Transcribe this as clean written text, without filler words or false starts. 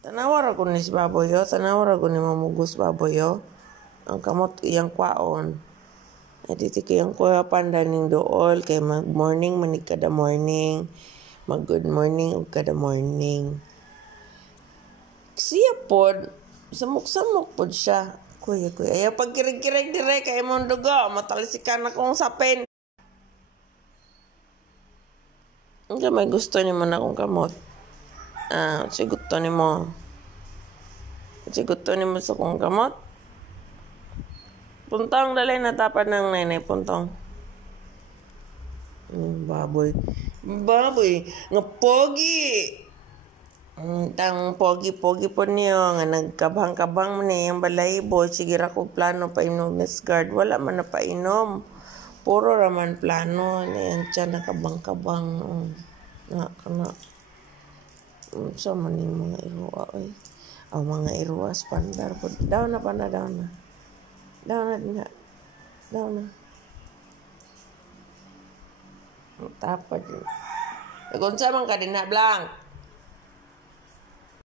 Tanawar ako ni si baboyo, tanawar ako ni mamugos baboyo. Ang kamot iyang kwaon. Ay dito kayang kuya pandaning dool kay mag morning manig kada morning. Mag good morning ug kada morning. Siya pod samok-samok pod siya. Kuya ayaw pagkirig-kirig dire kay imong dugo matalsikan akong sapin. Ang may gusto ni mo na akong kamot. Siguto ni mo. Siguto ni mo sa akong kamot. Puntong dali natapad ng nenay puntong. Baboy. Nga pogi. Tang pogi-pogi po niyo. Nga nagkabang-kabang mo niya yung balaybo. Sige ako plano pa inom na guard. Wala man na painom. Puro raman plano. Yan siya nakabang-kabang. Kana. Sa man yung mga iruwa. Ang mga iruwa. Spandar po. Daw na. Tapad. Kung sa man ka din na blank.